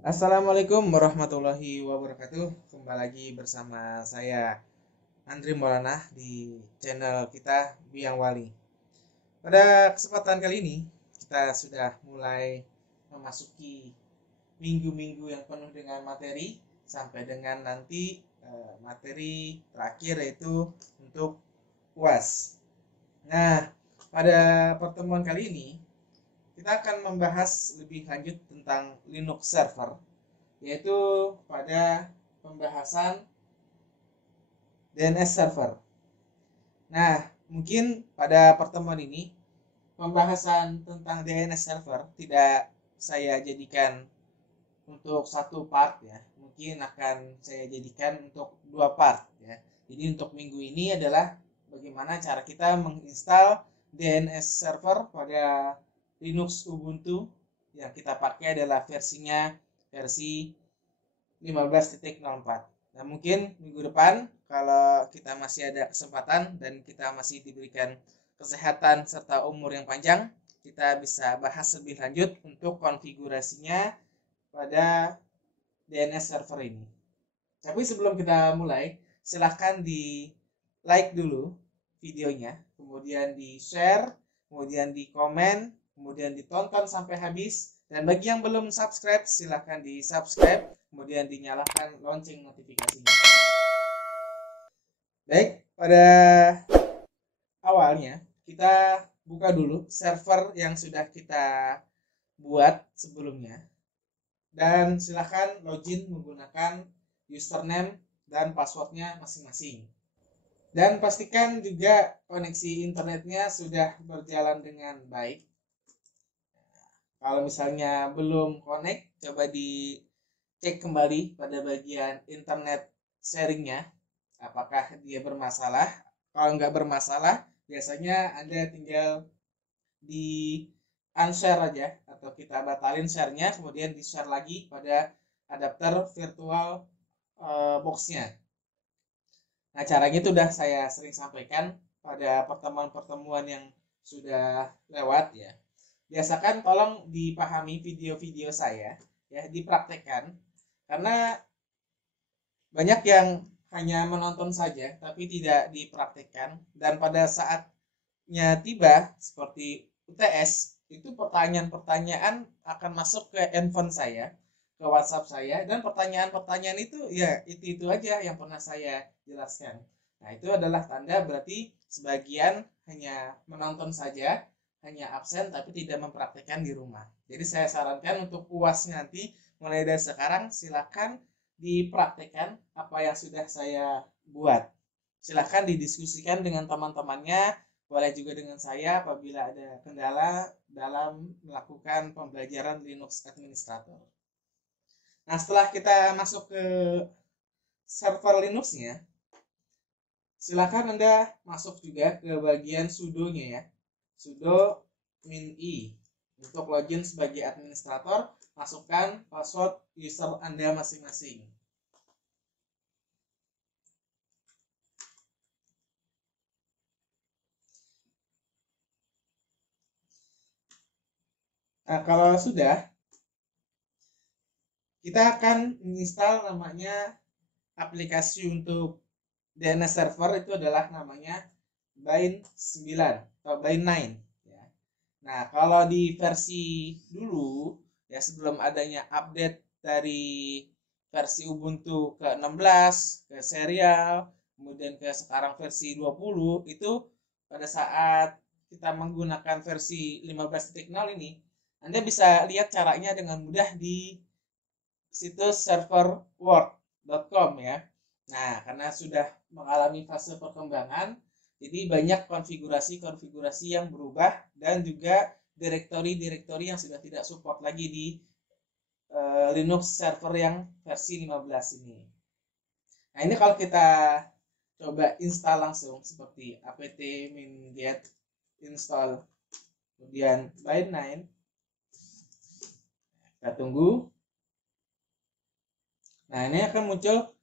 Assalamualaikum warahmatullahi wabarakatuh. Kembali lagi bersama saya Andri Maulana di channel kita Biang Wali. Pada kesempatan kali ini kita sudah mulai memasuki minggu-minggu yang penuh dengan materi sampai dengan nanti materi terakhir yaitu untuk UAS. Nah, pada pertemuan kali ini kita akan membahas lebih lanjut tentang Linux server, yaitu pada pembahasan DNS server. Nah, mungkin pada pertemuan ini pembahasan tentang DNS server tidak saya jadikan untuk satu part ya. Mungkin akan saya jadikan untuk dua part ya. Jadi untuk minggu ini adalah bagaimana cara kita menginstal DNS server pada Linux Ubuntu yang kita pakai adalah versinya versi 15.04. Nah, mungkin minggu depan kalau kita masih ada kesempatan dan kita masih diberikan kesehatan serta umur yang panjang, kita bisa bahas lebih lanjut untuk konfigurasinya pada DNS server ini. Tapi sebelum kita mulai, silahkan di like dulu videonya, kemudian di share, kemudian di komen, kemudian ditonton sampai habis. Dan bagi yang belum subscribe, silahkan di subscribe, kemudian dinyalakan lonceng notifikasinya. Baik, pada awalnya kita buka dulu server yang sudah kita buat sebelumnya. Dan silahkan login menggunakan username dan passwordnya masing-masing. Dan pastikan juga koneksi internetnya sudah berjalan dengan baik. Kalau misalnya belum connect, coba dicek kembali pada bagian internet sharingnya, apakah dia bermasalah. Kalau nggak bermasalah, biasanya Anda tinggal di unshare aja atau kita batalin share-nya, kemudian di share lagi pada adapter virtual box-nya. Nah, caranya itu udah saya sering sampaikan pada pertemuan-pertemuan yang sudah lewat ya. Biasakan tolong dipahami video-video saya ya, dipraktekkan karena banyak yang hanya menonton saja tapi tidak dipraktekkan, dan pada saatnya tiba seperti UTS itu pertanyaan-pertanyaan akan masuk ke handphone saya, ke WhatsApp saya, dan pertanyaan-pertanyaan itu ya itu aja yang pernah saya jelaskan. Nah, itu adalah tanda berarti sebagian hanya menonton saja, hanya absen tapi tidak mempraktekkan di rumah. Jadi saya sarankan untuk UAS nanti mulai dari sekarang silakan dipraktekkan apa yang sudah saya buat. Silahkan didiskusikan dengan teman-temannya, boleh juga dengan saya apabila ada kendala dalam melakukan pembelajaran Linux Administrator. Nah, setelah kita masuk ke server Linux-nya, silakan Anda masuk juga ke bagian sudo-nya ya. Sudo min i. Untuk login sebagai administrator, masukkan password user Anda masing-masing. Nah, kalau sudah, kita akan menginstal namanya aplikasi untuk DNS server, itu adalah namanya Bind9 atau Bind9 ya. Nah, kalau di versi dulu ya, sebelum adanya update dari versi Ubuntu ke 16 ke serial, kemudian ke sekarang versi 20, itu pada saat kita menggunakan versi 15.0 ini, Anda bisa lihat caranya dengan mudah di situs serverworld.com ya. Nah, karena sudah mengalami fase perkembangan, jadi banyak konfigurasi-konfigurasi yang berubah dan juga direktori-direktori yang sudah tidak support lagi di Linux server yang versi 15 ini. Nah, ini kalau kita coba install langsung seperti apt-get install kemudian bind9, kita tunggu. Nah, ini akan muncul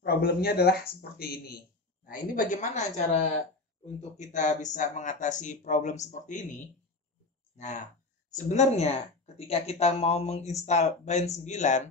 problemnya adalah seperti ini. Nah, ini bagaimana cara untuk kita bisa mengatasi problem seperti ini? Nah, Sebenarnya ketika kita mau menginstal Bind 9,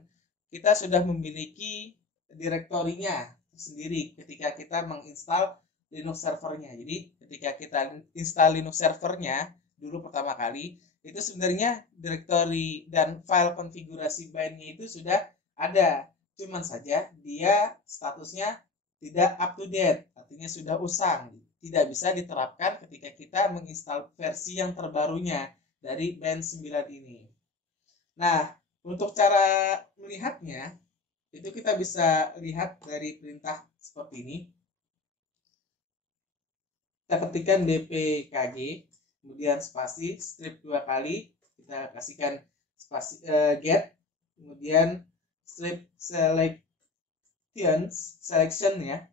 kita sudah memiliki direktorinya sendiri ketika kita menginstal Linux servernya. Jadi ketika kita install Linux servernya dulu pertama kali, itu sebenarnya direktori dan file konfigurasi bindnya itu sudah ada. Cuman saja dia statusnya tidak up to date, artinya sudah usang. Tidak bisa diterapkan ketika kita menginstal versi yang terbarunya dari Bind 9 ini. Nah, untuk cara melihatnya, itu kita bisa lihat dari perintah seperti ini. Kita ketikkan dpkg, kemudian spasi, strip 2 kali, kita kasihkan spasi get, kemudian strip selection ya,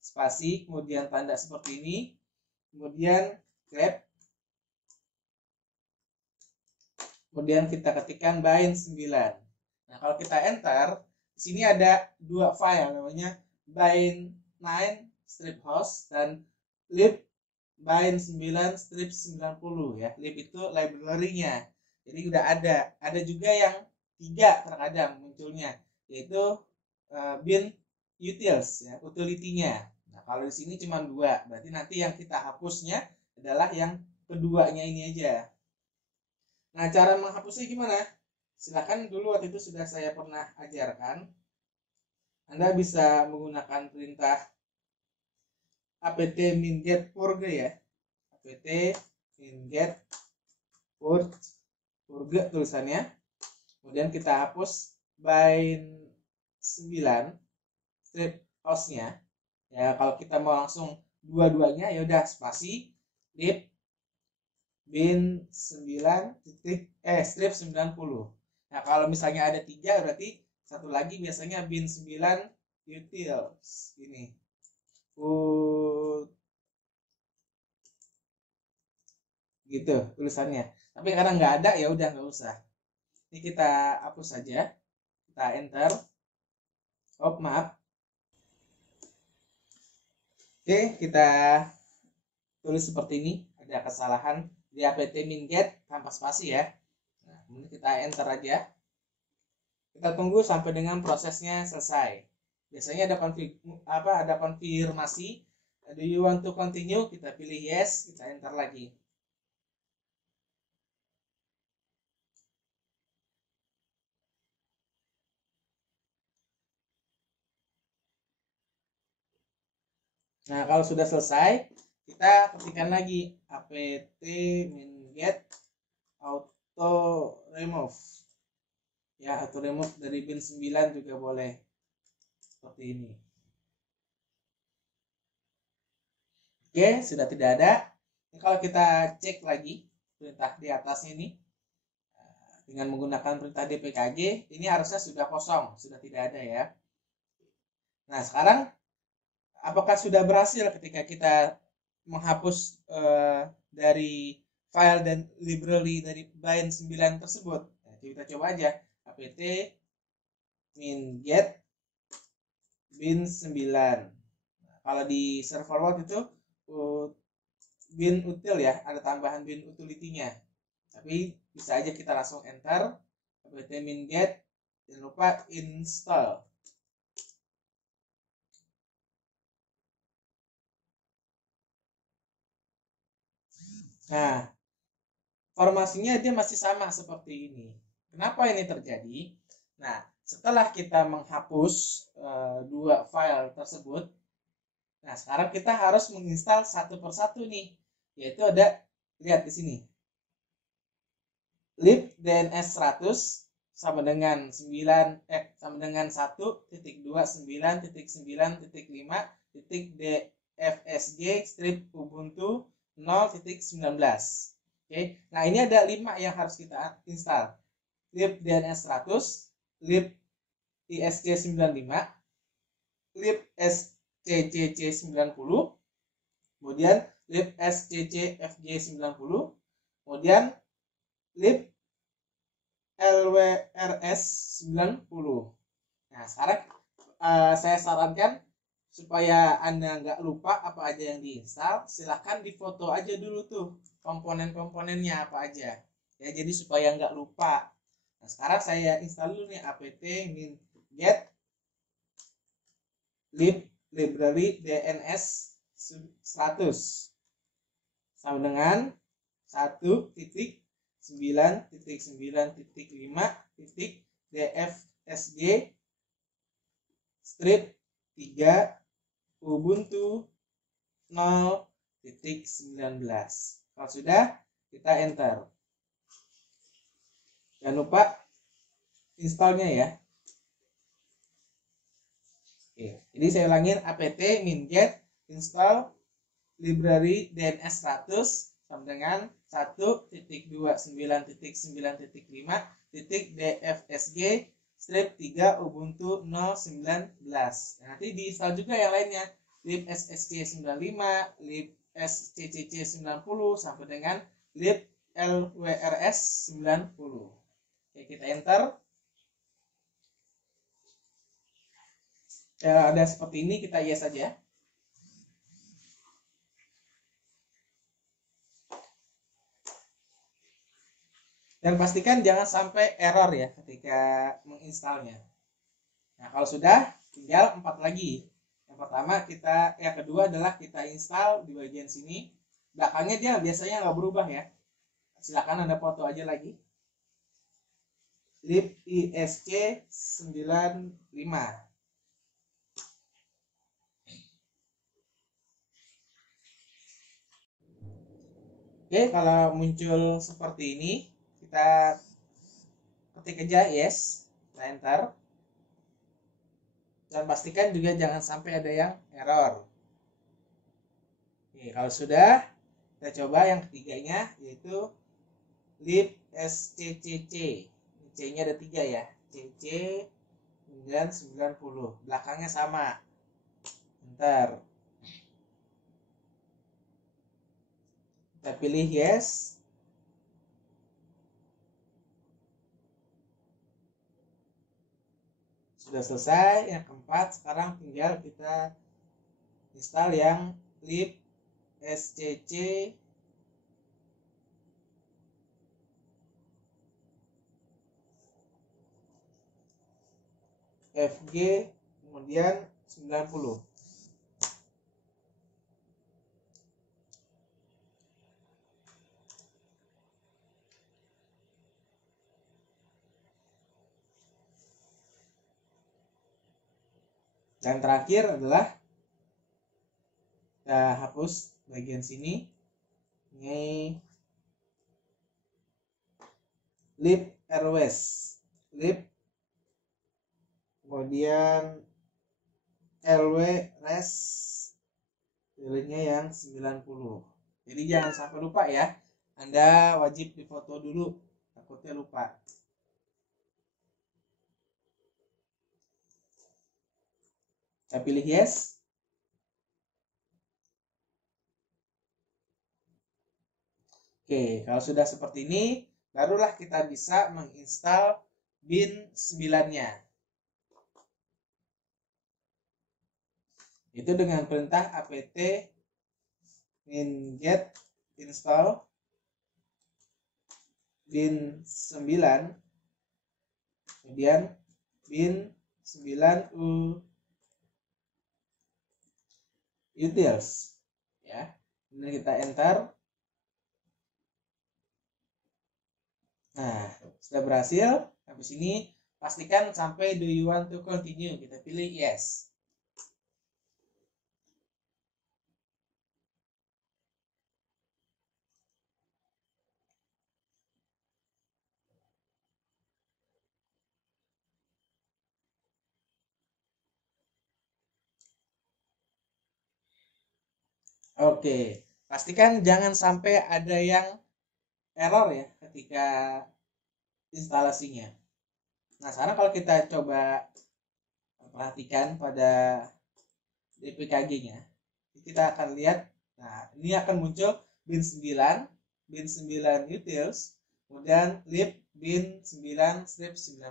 spasi, kemudian tanda seperti ini, kemudian grep, kemudian kita ketikkan bind 9. Nah, kalau kita enter, di sini ada dua file namanya bind 9 strip host dan lib bind 9 strip 90 ya. Lib itu library-nya. Jadi udah ada. Ada juga yang 3 terkadang munculnya, yaitu bin utils ya, utility-nya. Nah, kalau di sini cuma 2, berarti nanti yang kita hapusnya adalah yang keduanya ini aja. Nah, cara menghapusnya gimana? Silahkan, dulu waktu itu sudah saya pernah ajarkan. Anda bisa menggunakan perintah apt minget purge ya. Apt minget purge tulisannya. Kemudian kita hapus bind 9 strip hostnya. Ya, kalau kita mau langsung dua-duanya ya udah spasi lib bin 9 strip 90. Nah, kalau misalnya ada 3 berarti satu lagi biasanya bin 9 utils ini. Gitu tulisannya. Tapi karena nggak ada ya udah nggak usah. Ini kita hapus saja. Kita enter. Oh, maaf. Oke, kita tulis seperti ini. Ada kesalahan di apt minget tanpa spasi ya. Nah, kemudian kita enter aja. Kita tunggu sampai dengan prosesnya selesai. Biasanya ada konfirmasi. Do you want to continue? Kita pilih yes, kita enter lagi. Nah, kalau sudah selesai, kita ketikkan lagi apt minget auto remove. Ya, auto remove dari bin 9 juga boleh. Seperti ini. Oke, sudah tidak ada. Ini kalau kita cek lagi perintah di atasnya ini, dengan menggunakan perintah dpkg, ini harusnya sudah kosong, sudah tidak ada ya. Nah, sekarang apakah sudah berhasil ketika kita menghapus dari file dan library dari bind 9 tersebut? Nah, kita coba aja apt minget bin 9. Nah, kalau di server world itu bin util ya, ada tambahan bin utility-nya. Tapi bisa aja kita langsung enter apt minget, jangan lupa install. Nah, formasinya dia masih sama seperti ini. Kenapa ini terjadi? Nah, setelah kita menghapus dua file tersebut, nah sekarang kita harus menginstal satu persatu nih, yaitu ada, lihat di sini, lib dns 100 sama dengan 1.2.9.9.5.dfsg strip ubuntu 0.19. Oke, nah ini ada 5 yang harus kita install. Lib dns 100, lib isg 95, lib sccc 90, kemudian lib sccfg 90, kemudian lib lwrs 90. Nah, sekarang saya sarankan supaya Anda nggak lupa apa aja yang diinstal, silahkan difoto aja dulu tuh komponen-komponennya apa aja ya, jadi supaya nggak lupa. Nah, sekarang saya install dulu nih apt min get lib library DNS 100 sama dengan 1.9.9.5.dfsg strip 3 Ubuntu 0.19. Kalau sudah, kita enter. Jangan lupa installnya ya. Oke, jadi saya ulangin apt min get install library DNS 100 sama dengan 1.29.9.5.dfsg strip 3 Ubuntu 0.19. Nah, nanti diinstal juga yang lainnya, libscc 95, libsccc 90 sampai dengan liblwrs 90. Oke, kita enter. Ya, ada seperti ini, kita yes saja. Dan pastikan jangan sampai error ya ketika menginstalnya. Nah, kalau sudah, tinggal 4 lagi. Yang pertama yang kedua adalah kita install di bagian sini. Belakangnya dia biasanya nggak berubah ya. Silakan Anda foto aja lagi. libisc 95. Oke, kalau muncul seperti ini, kita ketik aja yes, enter. Dan pastikan juga jangan sampai ada yang error. Oke, kalau sudah, kita coba yang ketiganya, yaitu libsccc. C-nya ada 3 ya, cc 990, belakangnya sama, enter. Kita pilih yes. Sudah selesai. Yang keempat, sekarang tinggal kita install yang libscc fg kemudian 90. Dan terakhir adalah kita hapus bagian sini. Ini librws, lib kemudian lwres, pilihnya yang 90. Jadi jangan sampai lupa ya. Anda wajib difoto dulu, takutnya lupa. Saya pilih yes. Oke, kalau sudah seperti ini, barulah kita bisa menginstal bin 9-nya. Itu dengan perintah apt min get install bin 9, kemudian bin 9 utils ya. Kemudian kita enter. Nah, sudah berhasil. Habis ini pastikan sampai do you want to continue, kita pilih yes. Oke, pastikan jangan sampai ada yang error ya ketika instalasinya. Nah, sekarang kalau kita coba perhatikan pada DPKG-nya, kita akan lihat, nah ini akan muncul bin 9, bin 9 utils, kemudian lib bin 9 strip 90.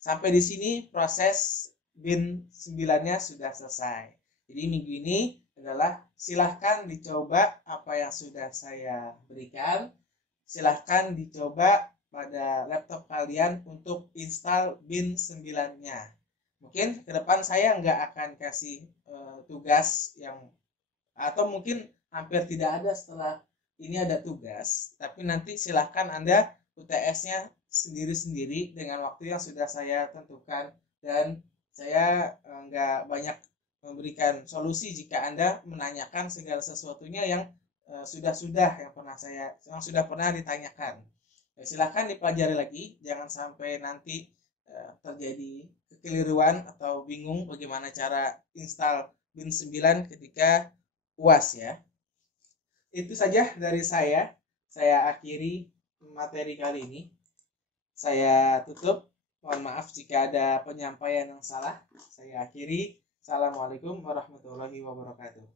Sampai di sini proses bin 9-nya sudah selesai. Jadi minggu ini adalah silahkan dicoba apa yang sudah saya berikan. silahkan dicoba pada laptop kalian untuk install bin 9-nya. Mungkin ke depan saya nggak akan kasih tugas yang, atau mungkin hampir tidak ada setelah ini ada tugas, tapi nanti silahkan Anda UTS-nya sendiri-sendiri dengan waktu yang sudah saya tentukan, dan saya nggak banyak memberikan solusi jika Anda menanyakan segala sesuatunya yang yang sudah pernah ditanyakan. Silahkan dipelajari lagi, jangan sampai nanti terjadi kekeliruan atau bingung bagaimana cara install bin 9 ketika UAS ya. Itu saja dari saya. Saya akhiri materi kali ini. Saya tutup. Mohon maaf jika ada penyampaian yang salah. Saya akhiri. Assalamualaikum warahmatullahi wabarakatuh.